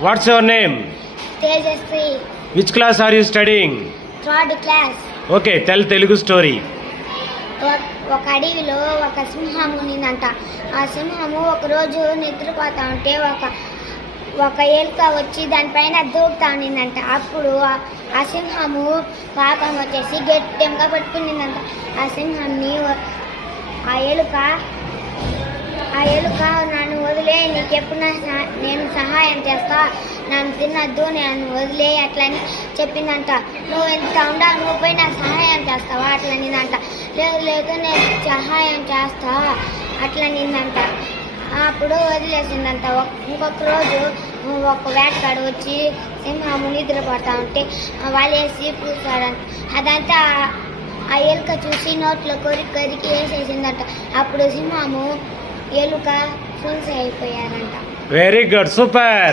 What's your name? Tejasvi. Which class are you studying? Third class. Okay, tell Telugu story. ఒక అడవిలో ఒక సింహం ఉన్నిందంట. ఆ సింహము ఒకరోజు నిద్రపోతా ఉంటే ఒక ఎలుక వచ్చి దానిపైన దూకుతా ఉన్నిందంట. అప్పుడు ఆ సింహము పాపం వచ్చేసి గట్టిగా పట్టుకునిందంట. ఆ సింహాన్ని ఆ ఎలుక నన్ను వదిలే, నీకెప్పుడు నేను సహాయం చేస్తా, నన్ను తినద్దు, నేను వదిలే అట్లని చెప్పిందంట. నువ్వు ఎంత ఉండా, నువ్వు పోయి నాకు సహాయం చేస్తావా అట్లనిందంట. లేదు నేను సహాయం చేస్తా అట్లనిందంట. అప్పుడు వదిలేసిందంట. ఇంకొక రోజు ఒక వేటగాడు వచ్చి సింహము నిద్రపడతా ఉంటే వాళ్ళేసి పూసాడంట. అదంతా ఆ ఎలుక చూసి నోట్లో కొరికి వేసేసిందంట. అప్పుడు సింహము ఎలుక ఫుల్స్ అయిపోయారంట. Very good, super.